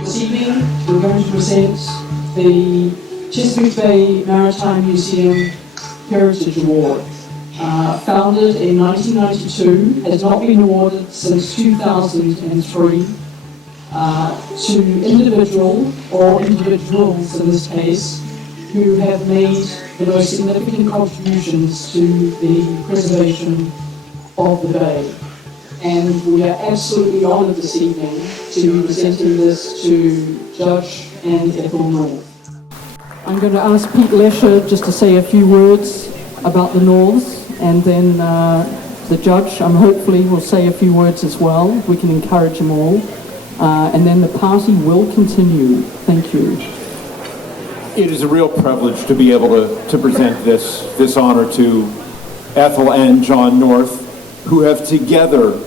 This evening, we're going to present the Chesapeake Bay Maritime Museum Heritage Award. Founded in 1992, has not been awarded since 2003 to individual or individuals in this case who have made the most significant contributions to the preservation of the bay. And we are absolutely honoured this evening to be presenting this to Judge and Ethel North. I'm going to ask Pete Lesher just to say a few words about the Norths, and then the judge hopefully will say a few words as well. We can encourage them all. And then the party will continue. Thank you. It is a real privilege to be able to present this honor to Ethel and John North, who have together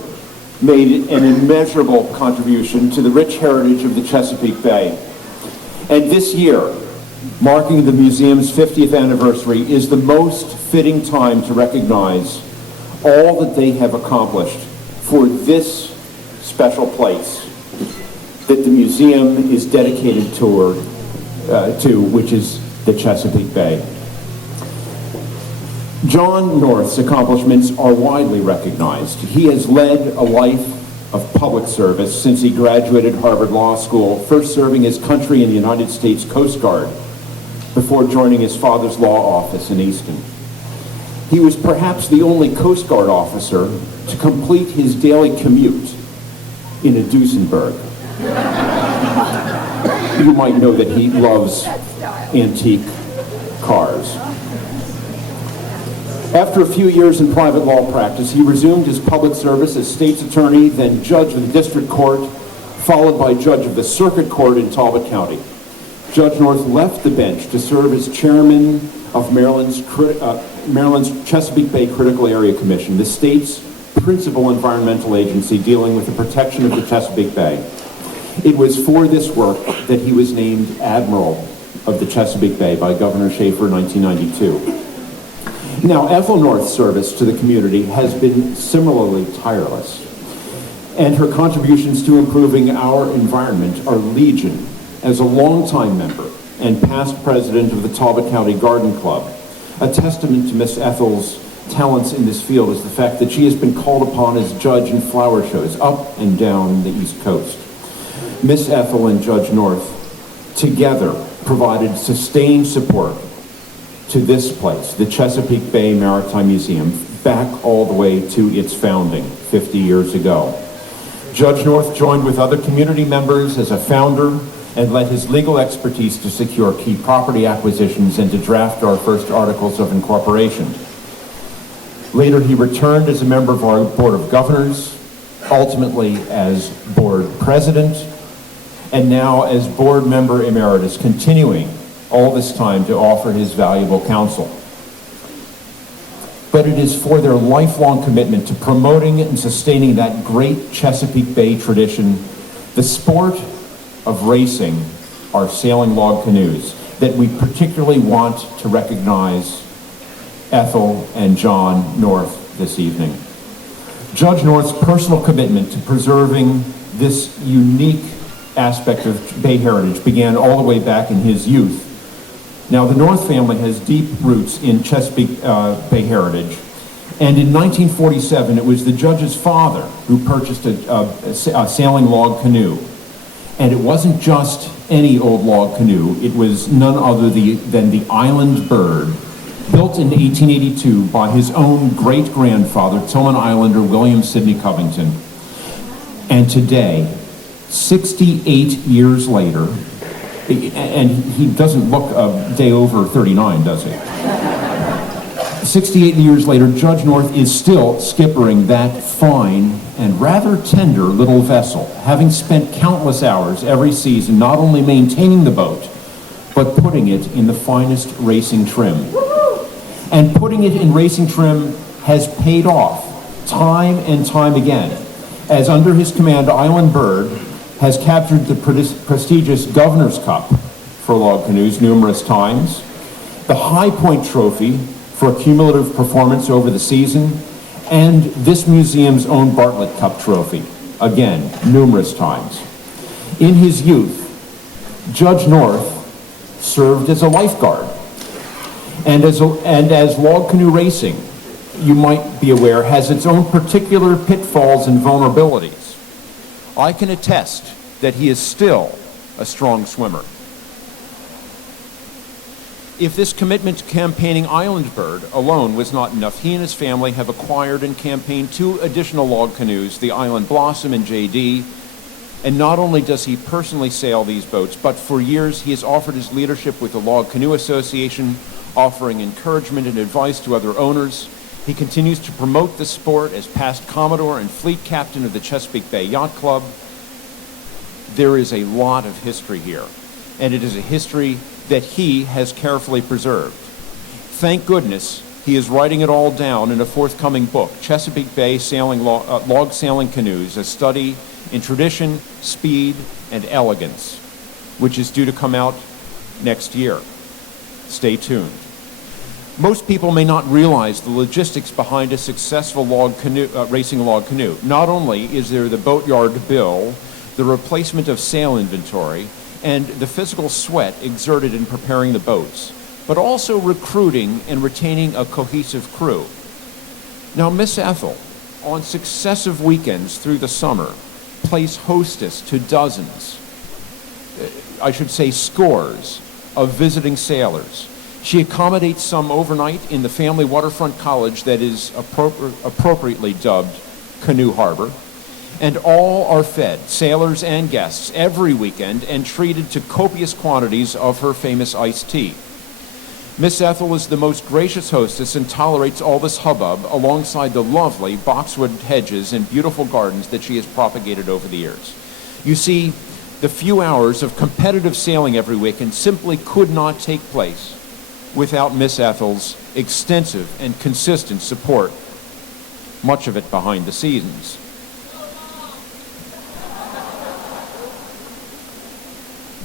made an immeasurable contribution to the rich heritage of the Chesapeake Bay. And this year, marking the museum's 50th anniversary, is the most fitting time to recognize all that they have accomplished for this special place that the museum is dedicated to, which is the Chesapeake Bay. John North's accomplishments are widely recognized. He has led a life of public service since he graduated Harvard Law School, first serving his country in the United States Coast Guard before joining his father's law office in Easton. He was perhaps the only Coast Guard officer to complete his daily commute in a Duesenberg. You might know that he loves antique cars. After a few years in private law practice, he resumed his public service as state's attorney, then judge of the district court, followed by judge of the circuit court in Talbot County. Judge North left the bench to serve as chairman of Maryland's Chesapeake Bay Critical Area Commission, the state's principal environmental agency dealing with the protection of the Chesapeake Bay. It was for this work that he was named Admiral of the Chesapeake Bay by Governor Schaefer in 1992. Now, Ethel North's service to the community has been similarly tireless, and her contributions to improving our environment are legion. As a longtime member and past president of the Talbot County Garden Club, a testament to Miss Ethel's talents in this field is the fact that she has been called upon as judge in flower shows up and down the East Coast. Miss Ethel and Judge North together provided sustained support to this place, the Chesapeake Bay Maritime Museum, back all the way to its founding 50 years ago. Judge North joined with other community members as a founder and led his legal expertise to secure key property acquisitions and to draft our first articles of incorporation. Later, he returned as a member of our Board of Governors, ultimately as board president, and now as board member emeritus, continuing all this time to offer his valuable counsel. But it is for their lifelong commitment to promoting and sustaining that great Chesapeake Bay tradition, the sport of racing our sailing log canoes, that we particularly want to recognize Ethel and John North this evening. Judge North's personal commitment to preserving this unique aspect of Bay heritage began all the way back in his youth. Now, the North family has deep roots in Chesapeake Bay heritage, and in 1947, it was the judge's father who purchased a sailing log canoe. And it wasn't just any old log canoe, it was none other than the Island Bird, built in 1882 by his own great-grandfather, Tillman Islander William Sidney Covington. And today, 68 years later, and he doesn't look a day over 39, does he? 68 years later, Judge North is still skippering that fine and rather tender little vessel, having spent countless hours every season not only maintaining the boat, but putting it in the finest racing trim. And putting it in racing trim has paid off time and time again, as under his command, Island Bird has captured the prestigious Governor's Cup for log canoes numerous times, the High Point Trophy for cumulative performance over the season, and this museum's own Bartlett Cup trophy, again, numerous times. In his youth, Judge North served as a lifeguard. And as log canoe racing, you might be aware, has its own particular pitfalls and vulnerabilities. I can attest that he is still a strong swimmer. If this commitment to campaigning Island Bird alone was not enough, he and his family have acquired and campaigned 2 additional log canoes, the Island Blossom and JD. And not only does he personally sail these boats, but for years he has offered his leadership with the Log Canoe Association, offering encouragement and advice to other owners. He continues to promote the sport as past Commodore and fleet captain of the Chesapeake Bay Yacht Club. There is a lot of history here, and it is a history that he has carefully preserved. Thank goodness he is writing it all down in a forthcoming book, Chesapeake Bay Log Sailing Canoes, a study in tradition, speed, and elegance, which is due to come out next year. Stay tuned. Most people may not realize the logistics behind a successful racing log canoe. Not only is there the boatyard bill, the replacement of sail inventory, and the physical sweat exerted in preparing the boats, but also recruiting and retaining a cohesive crew. Now, Miss Ethel, on successive weekends through the summer, plays hostess to dozens, I should say scores, of visiting sailors. She accommodates some overnight in the family waterfront cottage that is appropriately dubbed Canoe Harbor, and all are fed, sailors and guests, every weekend and treated to copious quantities of her famous iced tea. Miss Ethel is the most gracious hostess and tolerates all this hubbub alongside the lovely boxwood hedges and beautiful gardens that she has propagated over the years. You see, the few hours of competitive sailing every weekend simply could not take place without Miss Ethel's extensive and consistent support, much of it behind the scenes.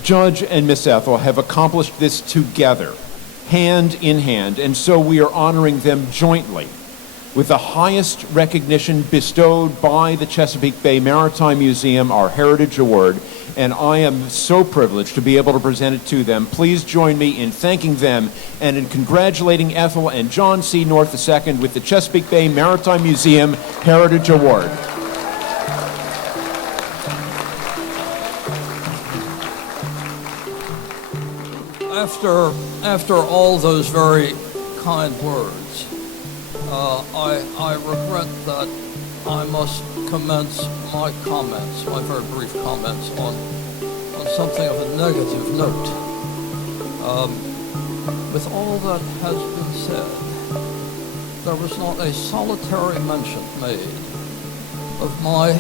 Judge and Miss Ethel have accomplished this together, hand in hand, and so we are honoring them jointly with the highest recognition bestowed by the Chesapeake Bay Maritime Museum, our Heritage Award, and I am so privileged to be able to present it to them. Please join me in thanking them and in congratulating Ethel and John C. North II with the Chesapeake Bay Maritime Museum Heritage Award. After all those very kind words, I regret that I must commence my comments, my very brief comments, on something of a negative note. With all that has been said, there was not a solitary mention made of my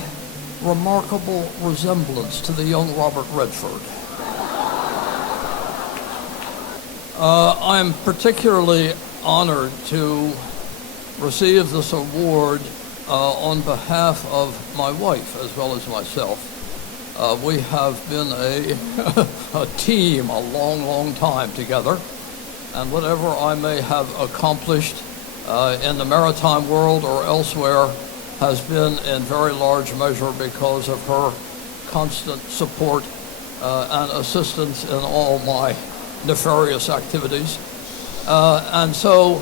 remarkable resemblance to the young Robert Redford. I'm particularly honored to receive this award on behalf of my wife as well as myself. We have been a team a long, long time together, and whatever I may have accomplished in the maritime world or elsewhere has been in very large measure because of her constant support and assistance in all my nefarious activities. And so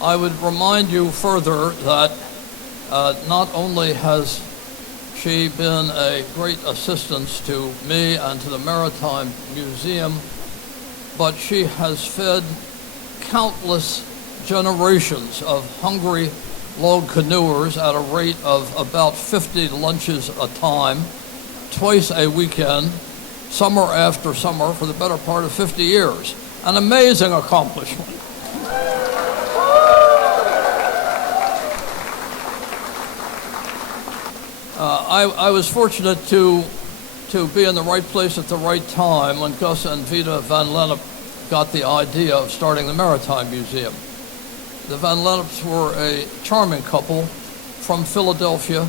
I would remind you further that not only has she been a great assistance to me and to the Maritime Museum, but she has fed countless generations of hungry log canoers at a rate of about 50 lunches a time, twice a weekend, summer after summer, for the better part of 50 years. An amazing accomplishment. I was fortunate to be in the right place at the right time when Gus and Vita Van Lennep got the idea of starting the Maritime Museum. The Van Lenneps were a charming couple from Philadelphia.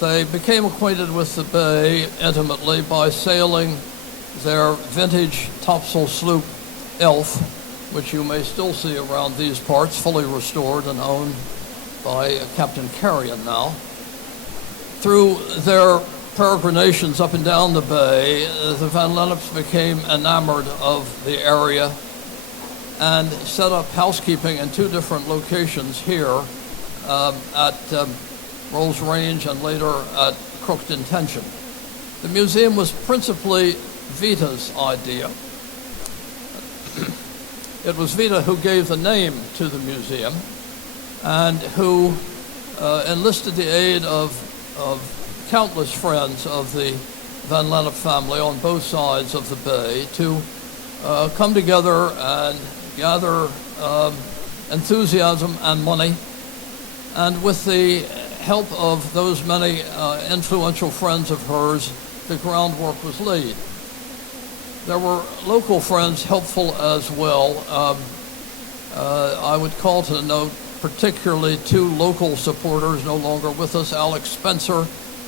They became acquainted with the bay intimately by sailing their vintage topsail sloop, Elf, which you may still see around these parts, fully restored and owned by Captain Carrion now. Through their peregrinations up and down the bay, the Van Lenneps became enamored of the area and set up housekeeping in 2 different locations here at Rolls Range and later at Crooked Tension. The museum was principally Vita's idea. It was Vita who gave the name to the museum and who enlisted the aid of countless friends of the Van Lennep family on both sides of the bay to come together and gather enthusiasm and money. And with the help of those many influential friends of hers, the groundwork was laid. There were local friends helpful as well. I would call to note particularly 2 local supporters no longer with us, Alex Spencer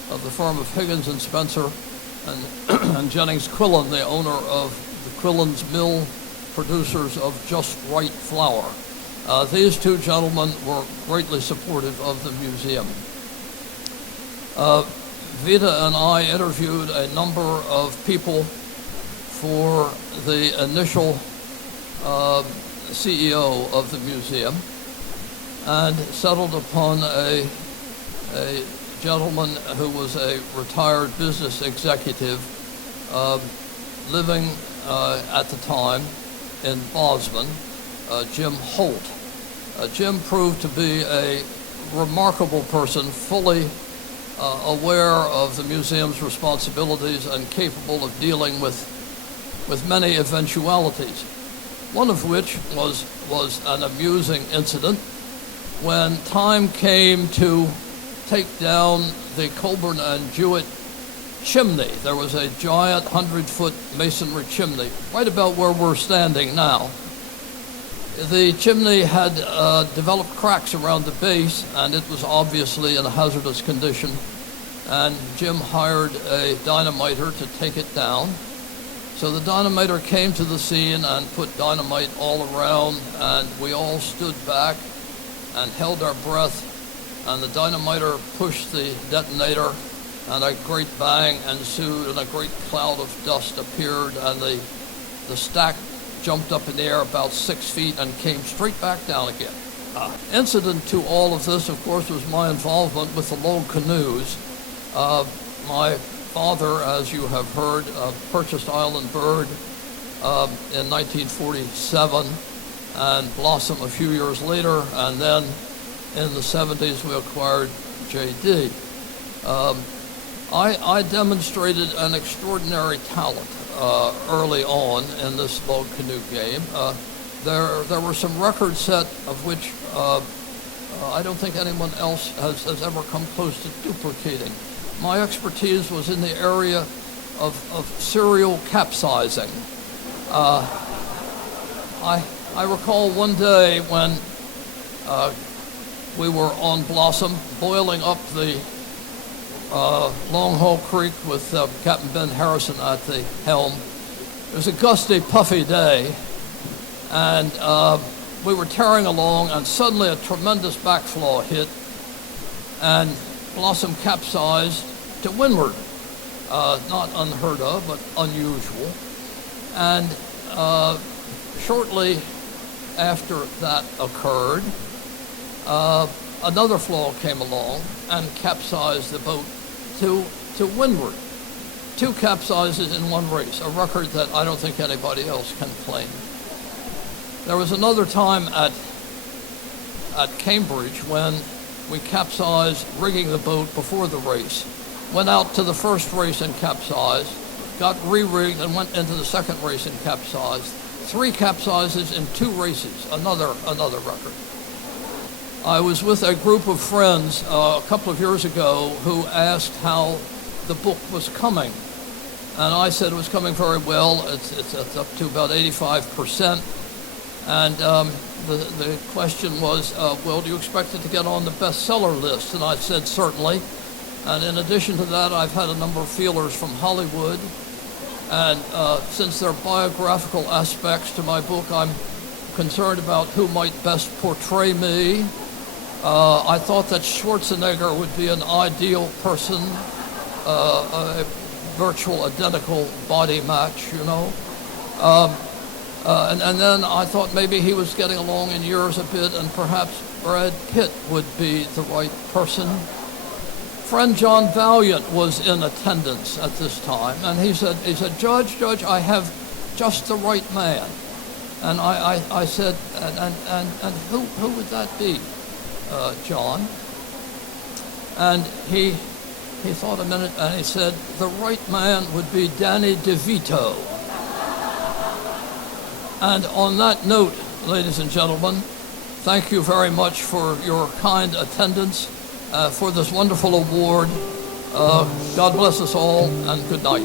of the firm of Higgins and Spencer, and Jennings Quillen, the owner of the Quillen's Mill, producers of Just Right flour. These 2 gentlemen were greatly supportive of the museum. Vita and I interviewed a number of people for the initial CEO of the museum and settled upon a gentleman who was a retired business executive living at the time in Bosman, Jim Holt. Jim proved to be a remarkable person, fully aware of the museum's responsibilities and capable of dealing with many eventualities. One of which was an amusing incident when time came to take down the Colburn and Jewett chimney. There was a giant 100-foot masonry chimney right about where we're standing now. The chimney had developed cracks around the base, and it was obviously in a hazardous condition, and Jim hired a dynamiter to take it down. So the dynamiter came to the scene and put dynamite all around, and we all stood back and held our breath, and the dynamiter pushed the detonator, and a great bang ensued, and a great cloud of dust appeared, and the stack jumped up in the air about 6 feet and came straight back down again. Incident to all of this, of course, was my involvement with the log canoes. My father, as you have heard, purchased Island Bird in 1947 and Blossom a few years later, and then in the 70s we acquired JD. I demonstrated an extraordinary talent early on in this log canoe game. There were some records set of which I don't think anyone else has ever come close to duplicating. My expertise was in the area of serial capsizing. I recall one day when we were on Blossom, boiling up the Long Haul Creek with Captain Ben Harrison at the helm. It was a gusty, puffy day, and we were tearing along, and suddenly a tremendous backflaw hit, and Blossom capsized to windward. Not unheard of, but unusual. And shortly after that occurred, another flaw came along and capsized the boat to windward. 2 capsizes in one race, a record that I don't think anybody else can claim. There was another time at Cambridge when we capsized rigging the boat before the race, went out to the first race and capsized, got re-rigged and went into the second race and capsized. 3 capsizes in 2 races, another record. I was with a group of friends a couple of years ago who asked how the book was coming. And I said it was coming very well. It's up to about 85%. And the question was, well, do you expect it to get on the bestseller list? And I said, certainly. And in addition to that, I've had a number of feelers from Hollywood. And since there are biographical aspects to my book, I'm concerned about who might best portray me. I thought that Schwarzenegger would be an ideal person, a virtual identical body match, you know. And then I thought maybe he was getting along in years a bit, and perhaps Brad Pitt would be the right person. Friend John Valiant was in attendance at this time, and he said, Judge, I have just the right man. And I said, and who would that be, John? And he thought a minute, and he said, the right man would be Danny DeVito. And on that note, ladies and gentlemen, thank you very much for your kind attendance, for this wonderful award. God bless us all, and good night.